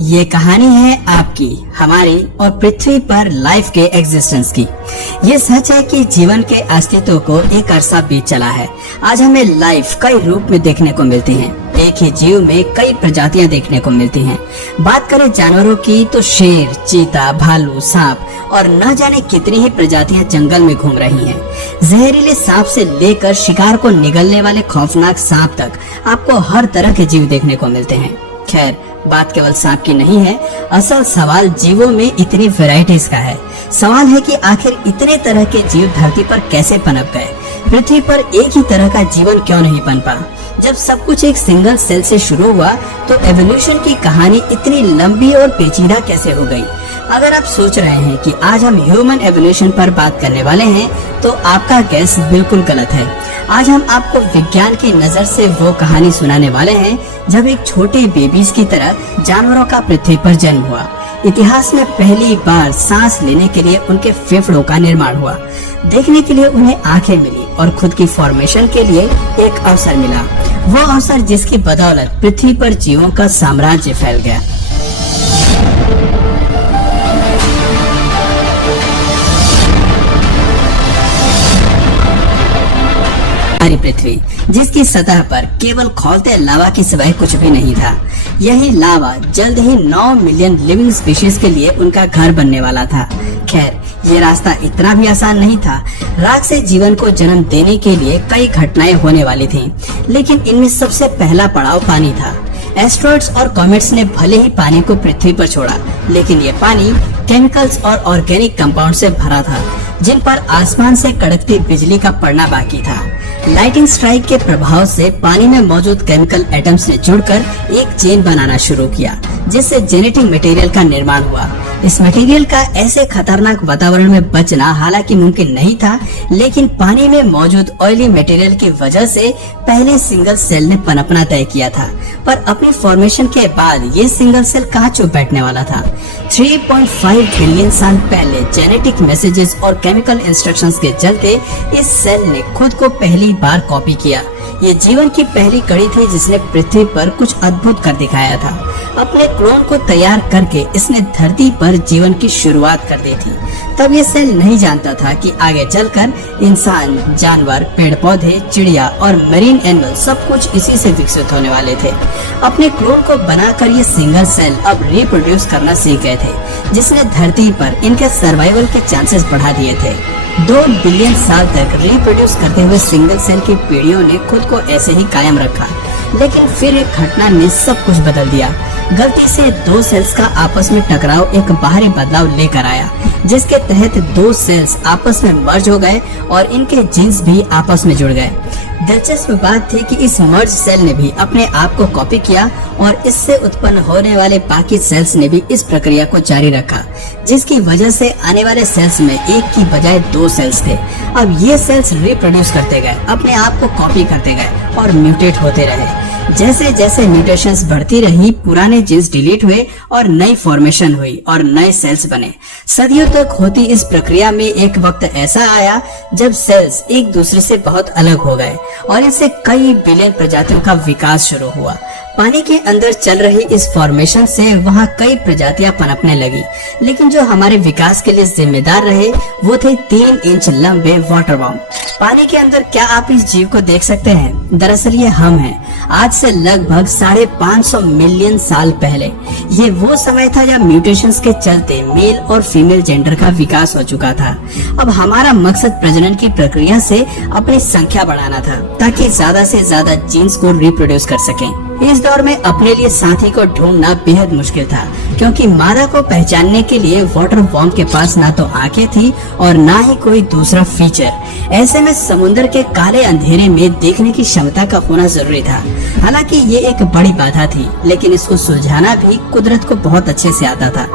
ये कहानी है आपकी, हमारी और पृथ्वी पर लाइफ के एग्जिस्टेंस की। ये सच है कि जीवन के अस्तित्व को एक अरसा बीत चला है। आज हमें लाइफ कई रूप में देखने को मिलती है। एक ही जीव में कई प्रजातियां देखने को मिलती हैं। बात करें जानवरों की तो शेर, चीता, भालू, सांप और न जाने कितनी ही प्रजातियां जंगल में घूम रही हैं। जहरीले सांप से लेकर शिकार को निगलने वाले खौफनाक सांप तक आपको हर तरह के जीव देखने को मिलते हैं। खैर, बात केवल सांप की नहीं है, असल सवाल जीवों में इतनी वैरायटीज का है। सवाल है कि आखिर इतने तरह के जीव धरती पर कैसे पनप गए। पृथ्वी पर एक ही तरह का जीवन क्यों नहीं पनपा। जब सब कुछ एक सिंगल सेल से शुरू हुआ तो एवोल्यूशन की कहानी इतनी लंबी और पेचीदा कैसे हो गई। अगर आप सोच रहे हैं कि आज हम ह्यूमन एवोल्यूशन पर बात करने वाले हैं तो आपका गैस बिल्कुल गलत है। आज हम आपको विज्ञान की नजर से वो कहानी सुनाने वाले हैं जब एक छोटे बेबीज की तरह जानवरों का पृथ्वी पर जन्म हुआ। इतिहास में पहली बार सांस लेने के लिए उनके फेफड़ों का निर्माण हुआ। देखने के लिए उन्हें आंखें मिली और खुद की फॉर्मेशन के लिए एक अवसर मिला। वो अवसर जिसकी बदौलत पृथ्वी पर जीवों का साम्राज्य फैल गया। हमारी पृथ्वी, जिसकी सतह पर केवल खौलते लावा के सिवाय कुछ भी नहीं था। यही लावा जल्द ही 9 मिलियन लिविंग स्पीशीज के लिए उनका घर बनने वाला था। खैर, ये रास्ता इतना भी आसान नहीं था। राख से जीवन को जन्म देने के लिए कई घटनाएं होने वाली थीं, लेकिन इनमें सबसे पहला पड़ाव पानी था। एस्ट्रॉइड्स और कॉमेट्स ने भले ही पानी को पृथ्वी पर छोड़ा, लेकिन ये पानी केमिकल्स और ऑर्गेनिक कंपाउंड से भरा था, जिन पर आसमान से कड़कती बिजली का पड़ना बाकी था। लाइटिंग स्ट्राइक के प्रभाव से पानी में मौजूद केमिकल एटम्स ने जुड़कर एक चेन बनाना शुरू किया, जिससे जेनेटिक मटेरियल का निर्माण हुआ। इस मटेरियल का ऐसे खतरनाक वातावरण में बचना हालांकि मुमकिन नहीं था, लेकिन पानी में मौजूद ऑयली मटेरियल की वजह से पहले सिंगल सेल ने पनपना तय किया था। पर अपनी फॉर्मेशन के बाद ये सिंगल सेल कहाँ चुप बैठने वाला था। 3.5 बिलियन साल पहले जेनेटिक मैसेजेस और केमिकल इंस्ट्रक्शंस के चलते इस सेल ने खुद को पहली बार कॉपी किया। ये जीवन की पहली कड़ी थी जिसने पृथ्वी पर कुछ अद्भुत कर दिखाया था। अपने क्लोन को तैयार करके इसने धरती पर जीवन की शुरुआत कर दी थी। तब ये सेल नहीं जानता था कि आगे चलकर इंसान, जानवर, पेड़ पौधे, चिड़िया और मरीन एनिमल सब कुछ इसी से विकसित होने वाले थे। अपने क्लोन को बनाकर ये सिंगल सेल अब रिप्रोड्यूस करना सीख गए थे, जिसने धरती पर इनके सर्वाइवल के चांसेस बढ़ा दिए थे। 2 बिलियन साल तक रिप्रोड्यूस करते हुए सिंगल सेल की पीढ़ियों ने खुद को ऐसे ही कायम रखा, लेकिन फिर एक घटना ने सब कुछ बदल दिया। गलती से 2 सेल्स का आपस में टकराव एक बाहरी बदलाव लेकर आया, जिसके तहत 2 सेल्स आपस में मर्ज हो गए और इनके जीन्स भी आपस में जुड़ गए। दिलचस्प बात थी कि इस मर्ज सेल ने भी अपने आप को कॉपी किया और इससे उत्पन्न होने वाले बाकी सेल्स ने भी इस प्रक्रिया को जारी रखा, जिसकी वजह से आने वाले सेल्स में एक की बजाय 2 सेल्स थे। अब ये सेल्स रिप्रोड्यूस करते गए, अपने आप को कॉपी करते गए और म्यूटेट होते रहे। जैसे जैसे म्यूटेशंस बढ़ती रही, पुराने जीन्स डिलीट हुए और नई फॉर्मेशन हुई और नए सेल्स बने। सदियों तक होती इस प्रक्रिया में एक वक्त ऐसा आया जब सेल्स एक दूसरे से बहुत अलग हो गए और इनसे कई बिलियन प्रजातियों का विकास शुरू हुआ। पानी के अंदर चल रही इस फॉर्मेशन से वहाँ कई प्रजातियां पनपने लगी, लेकिन जो हमारे विकास के लिए जिम्मेदार रहे वो थे 3 इंच लंबे वाटर वर्म। पानी के अंदर क्या आप इस जीव को देख सकते हैं? दरअसल ये हम हैं। आज से लगभग 550 मिलियन साल पहले। ये वो समय था जब म्यूटेशंस के चलते मेल और फीमेल जेंडर का विकास हो चुका था। अब हमारा मकसद प्रजनन की प्रक्रिया से अपनी संख्या बढ़ाना था, ताकि ज्यादा से ज्यादा जीन्स को रिप्रोड्यूस कर सकें। इस दौर में अपने लिए साथी को ढूंढना बेहद मुश्किल था, क्योंकि मादा को पहचानने के लिए वाटर वर्म के पास ना तो आंखें थी और ना ही कोई दूसरा फीचर। ऐसे में समुद्र के काले अंधेरे में देखने की क्षमता का होना जरूरी था। हालांकि ये एक बड़ी बाधा थी, लेकिन इसको सुलझाना भी कुदरत को बहुत अच्छे से आता था।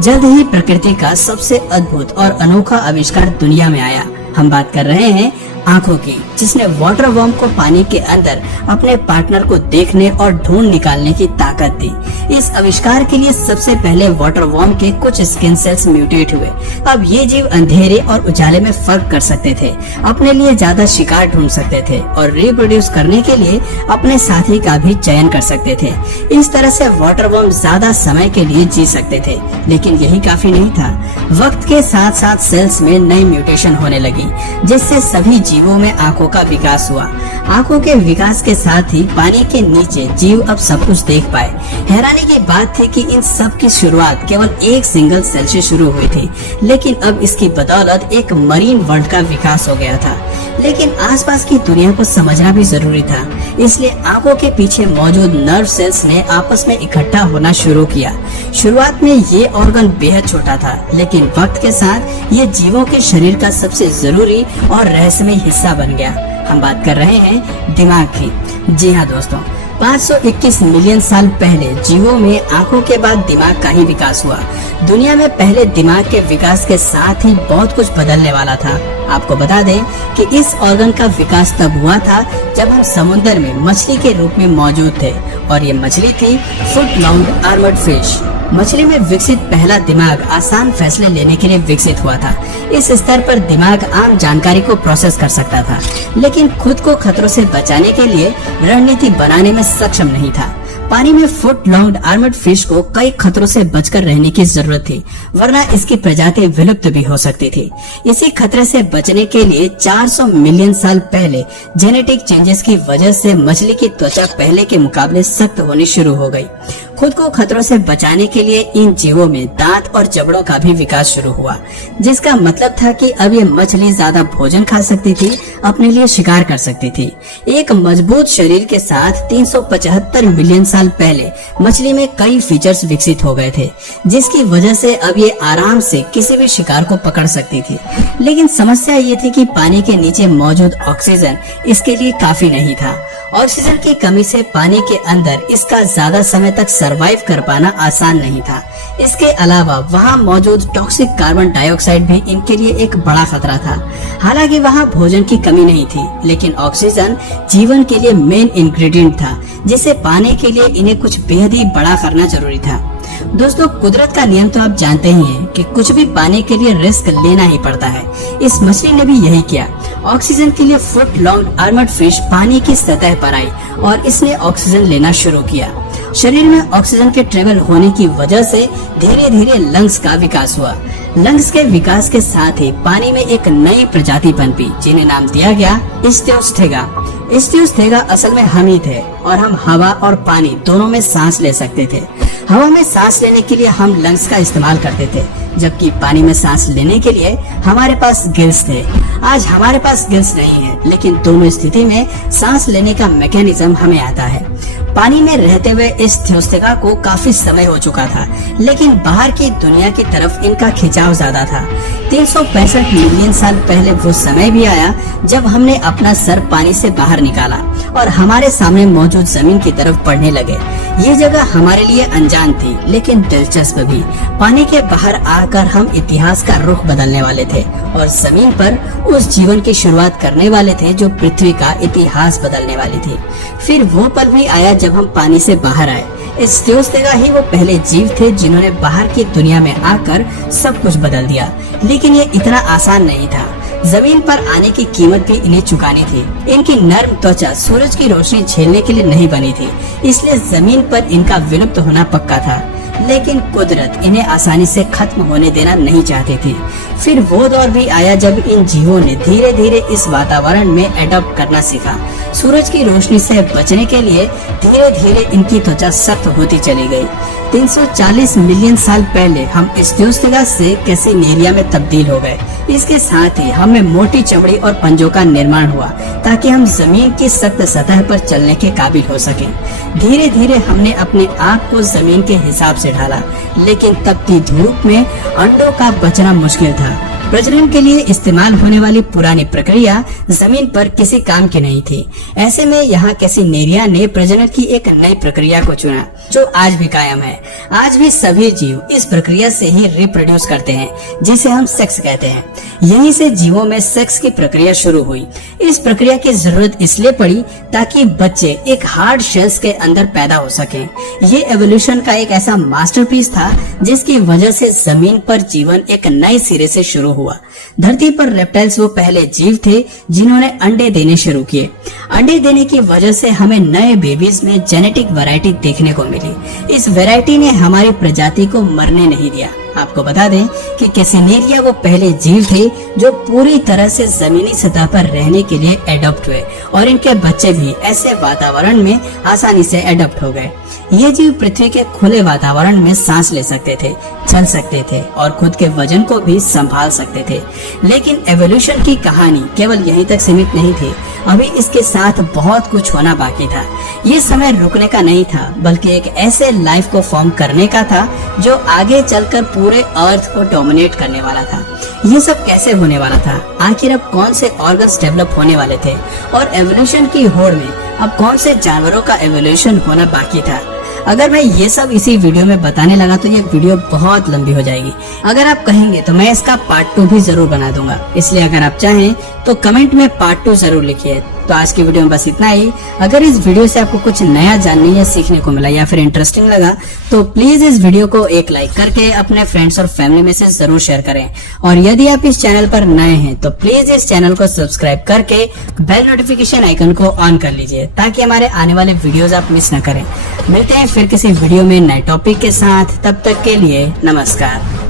जल्द ही प्रकृति का सबसे अद्भुत और अनोखा आविष्कार दुनिया में आया। हम बात कर रहे हैं आंखों की, जिसने वाटर वर्म को पानी के अंदर अपने पार्टनर को देखने और ढूंढ निकालने की ताकत दी। इस आविष्कार के लिए सबसे पहले वाटर वर्म के कुछ स्किन सेल्स म्यूटेट हुए। अब ये जीव अंधेरे और उजाले में फर्क कर सकते थे, अपने लिए ज्यादा शिकार ढूंढ सकते थे और रिप्रोड्यूस करने के लिए अपने साथी का भी चयन कर सकते थे। इस तरह से वाटर वर्म ज्यादा समय के लिए जी सकते थे। लेकिन यही काफी नहीं था। वक्त के साथ साथ सेल्स में नई म्यूटेशन होने लगी, जिससे सभी जीवों में आंखों का विकास हुआ। आंखों के विकास के साथ ही पानी के नीचे जीव अब सब कुछ देख पाए। हैरानी की बात थी कि इन सब की शुरुआत केवल एक सिंगल सेल से शुरू हुई थी, लेकिन अब इसकी बदौलत एक मरीन वर्ल्ड का विकास हो गया था। लेकिन आसपास की दुनिया को समझना भी जरूरी था, इसलिए आंखों के पीछे मौजूद नर्व सेल्स ने आपस में इकट्ठा होना शुरू किया। शुरुआत में ये ऑर्गन बेहद छोटा था, लेकिन वक्त के साथ ये जीवों के शरीर का सबसे जरूरी और रहस्यमय हिस्सा बन गया। हम बात कर रहे हैं दिमाग की। जी हाँ दोस्तों, 521 मिलियन साल पहले जीवों में आंखों के बाद दिमाग का ही विकास हुआ। दुनिया में पहले दिमाग के विकास के साथ ही बहुत कुछ बदलने वाला था। आपको बता दें कि इस ऑर्गन का विकास तब हुआ था जब हम समुद्र में मछली के रूप में मौजूद थे, और ये मछली थी फुट लॉन्ग आर्मर्ड फिश। मछली में विकसित पहला दिमाग आसान फैसले लेने के लिए विकसित हुआ था। इस स्तर पर दिमाग आम जानकारी को प्रोसेस कर सकता था, लेकिन खुद को खतरों से बचाने के लिए रणनीति बनाने में सक्षम नहीं था। पानी में फुट लॉन्ग आर्मर्ड फिश को कई खतरों से बचकर रहने की जरूरत थी, वरना इसकी प्रजाति विलुप्त भी हो सकती थी। इसी खतरे से बचने के लिए 400 मिलियन साल पहले जेनेटिक चेंजेस की वजह से मछली की त्वचा पहले के मुकाबले सख्त होनी शुरू हो गई। खुद को खतरों से बचाने के लिए इन जीवों में दांत और जबड़ों का भी विकास शुरू हुआ, जिसका मतलब था कि अब ये मछली ज्यादा भोजन खा सकती थी, अपने लिए शिकार कर सकती थी। एक मजबूत शरीर के साथ 375 मिलियन साल पहले मछली में कई फीचर्स विकसित हो गए थे, जिसकी वजह से अब ये आराम से किसी भी शिकार को पकड़ सकती थी। लेकिन समस्या ये थी कि पानी के नीचे मौजूद ऑक्सीजन इसके लिए काफी नहीं था। ऑक्सीजन की कमी से पानी के अंदर इसका ज्यादा समय तक सरवाइव कर पाना आसान नहीं था। इसके अलावा वहाँ मौजूद टॉक्सिक कार्बन डाइऑक्साइड भी इनके लिए एक बड़ा खतरा था। हालांकि वहाँ भोजन की कमी नहीं थी, लेकिन ऑक्सीजन जीवन के लिए मेन इंग्रेडिएंट था, जिसे पाने के लिए इन्हें कुछ बेहद ही बड़ा करना जरूरी था। दोस्तों, कुदरत का नियम तो आप जानते ही हैं कि कुछ भी पाने के लिए रिस्क लेना ही पड़ता है। इस मछली ने भी यही किया। ऑक्सीजन के लिए फुट लॉन्ग आर्मर्ड फिश पानी की सतह पर आई और इसने ऑक्सीजन लेना शुरू किया। शरीर में ऑक्सीजन के ट्रेवल होने की वजह से धीरे धीरे लंग्स का विकास हुआ। लंग्स के विकास के साथ ही पानी में एक नई प्रजाति पनपी, जिन्हें नाम दिया गया इस्थियोस्थेगा। इस्थियोस्थेगा असल में हम ही थे, और हम हवा और पानी दोनों में सांस ले सकते थे। हवा में सांस लेने के लिए हम लंग्स का इस्तेमाल करते थे, जबकि पानी में सांस लेने के लिए हमारे पास गिल्स थे। आज हमारे पास गिल्स नहीं है, लेकिन दोनों स्थिति में सांस लेने का मैकेनिज्म हमें आता है। पानी में रहते हुए इस इस्थियोस्थेगा को काफी समय हो चुका था, लेकिन बाहर की दुनिया की तरफ इनका खिंचाव ज्यादा था। 365 मिलियन साल पहले वो समय भी आया जब हमने अपना सर पानी से बाहर निकाला और हमारे सामने मौजूद जमीन की तरफ बढ़ने लगे। ये जगह हमारे लिए अनजान थी, लेकिन दिलचस्प भी। पानी के बाहर आकर हम इतिहास का रुख बदलने वाले थे और जमीन पर उस जीवन की शुरुआत करने वाले थे जो पृथ्वी का इतिहास बदलने वाली थी। फिर वो पल भी आया जब हम पानी से बाहर आए। इस्थियोस्थेगा ही वो पहले जीव थे जिन्होंने बाहर की दुनिया में आकर सब कुछ बदल दिया। लेकिन ये इतना आसान नहीं था। जमीन पर आने की कीमत भी इन्हें चुकानी थी। इनकी नर्म त्वचा सूरज की रोशनी झेलने के लिए नहीं बनी थी, इसलिए जमीन पर इनका विलुप्त होना पक्का था। लेकिन कुदरत इन्हें आसानी से खत्म होने देना नहीं चाहती थी। फिर वो दौर भी आया जब इन जीवों ने धीरे धीरे इस वातावरण में एडॉप्ट करना सीखा। सूरज की रोशनी से बचने के लिए धीरे धीरे इनकी त्वचा सख्त होती चली गई। 340 मिलियन साल पहले हम इस्थियोस्थेगा से कैसिनेरिया में तब्दील हो गए। इसके साथ ही हमें मोटी चमड़ी और पंजों का निर्माण हुआ, ताकि हम जमीन की सख्त सतह पर चलने के काबिल हो सके। धीरे धीरे हमने अपने आँख को जमीन के हिसाब से ढाला, लेकिन तपती धूप में अंडों का बचना मुश्किल था। प्रजनन के लिए इस्तेमाल होने वाली पुरानी प्रक्रिया जमीन पर किसी काम की नहीं थी। ऐसे में यहाँ कैसिनेरिया ने प्रजनन की एक नई प्रक्रिया को चुना जो आज भी कायम है। आज भी सभी जीव इस प्रक्रिया से ही रिप्रोड्यूस करते हैं, जिसे हम सेक्स कहते हैं। यहीं से जीवों में सेक्स की प्रक्रिया शुरू हुई। इस प्रक्रिया की जरूरत इसलिए पड़ी ताकि बच्चे एक हार्ड शेल्स के अंदर पैदा हो सके। ये एवोल्यूशन का एक ऐसा मास्टरपीस था जिसकी वजह से जमीन पर जीवन एक नए सिरे से शुरू हुआ। धरती पर रेप्टाइल्स वो पहले जीव थे जिन्होंने अंडे देने शुरू किए। अंडे देने की वजह से हमें नए बेबीज में जेनेटिक वैरायटी देखने को मिली। इस वैरायटी ने हमारी प्रजाति को मरने नहीं दिया। आपको बता दें कि कैसिनेरिया वो पहले जीव थे जो पूरी तरह से जमीनी सतह पर रहने के लिए एडॉप्ट हुए और इनके बच्चे भी ऐसे वातावरण में आसानी से एडॉप्ट हो गए। ये जीव पृथ्वी के खुले वातावरण में सांस ले सकते थे, चल सकते थे और खुद के वजन को भी संभाल सकते थे। लेकिन एवोल्यूशन की कहानी केवल यहीं तक सीमित नहीं थी। अभी इसके साथ बहुत कुछ होना बाकी था। ये समय रुकने का नहीं था, बल्कि एक ऐसे लाइफ को फॉर्म करने का था जो आगे चलकर पूरे अर्थ को डोमिनेट करने वाला था। ये सब कैसे होने वाला था? आखिर अब कौन से ऑर्गन्स डेवलप होने वाले थे? और एवोल्यूशन की होड़ में अब कौन से जानवरों का एवोल्यूशन होना बाकी था? अगर मैं ये सब इसी वीडियो में बताने लगा तो ये वीडियो बहुत लंबी हो जाएगी। अगर आप कहेंगे तो मैं इसका पार्ट 2 भी जरूर बना दूंगा। इसलिए अगर आप चाहें तो कमेंट में पार्ट 2 जरूर लिखिए। तो आज की वीडियो में बस इतना ही। अगर इस वीडियो से आपको कुछ नया जानने या सीखने को मिला या फिर इंटरेस्टिंग लगा तो प्लीज इस वीडियो को एक लाइक करके अपने फ्रेंड्स और फैमिली में से जरूर शेयर करें। और यदि आप इस चैनल पर नए हैं तो प्लीज इस चैनल को सब्सक्राइब करके बेल नोटिफिकेशन आइकन को ऑन कर लीजिए ताकि हमारे आने वाले वीडियोस आप मिस न करें। मिलते हैं फिर किसी वीडियो में नए टॉपिक के साथ। तब तक के लिए नमस्कार।